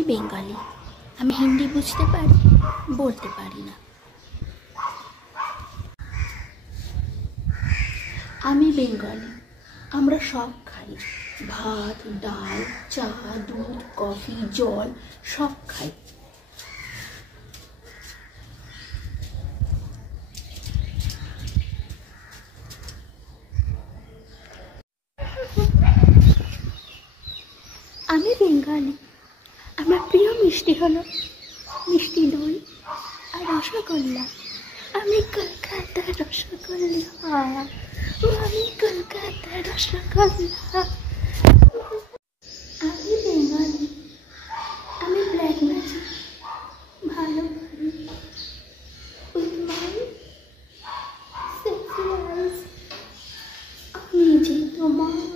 আমি বেঙ্গলি। আমি হিন্দি বুঝতে পারি, বলতে পারি না। আমি বেঙ্গলি। আমরা সব খাই, ভাত, ডাল, চা, দুধ, কফি, জল সব খাই। আমি বেঙ্গলি। আমার প্রিয় মিষ্টি হলো মিষ্টি দই আর রসগোল্লা। আমি কলকাতার রসগোল্লা, আমি কলকাতার রসগোল্লা। আমি বেঙ্গলি। আমি ব্ল্যাক ম্যাজিক ভালো পারি। উইথ মাই সেক্সি আইস আমি যে তোমার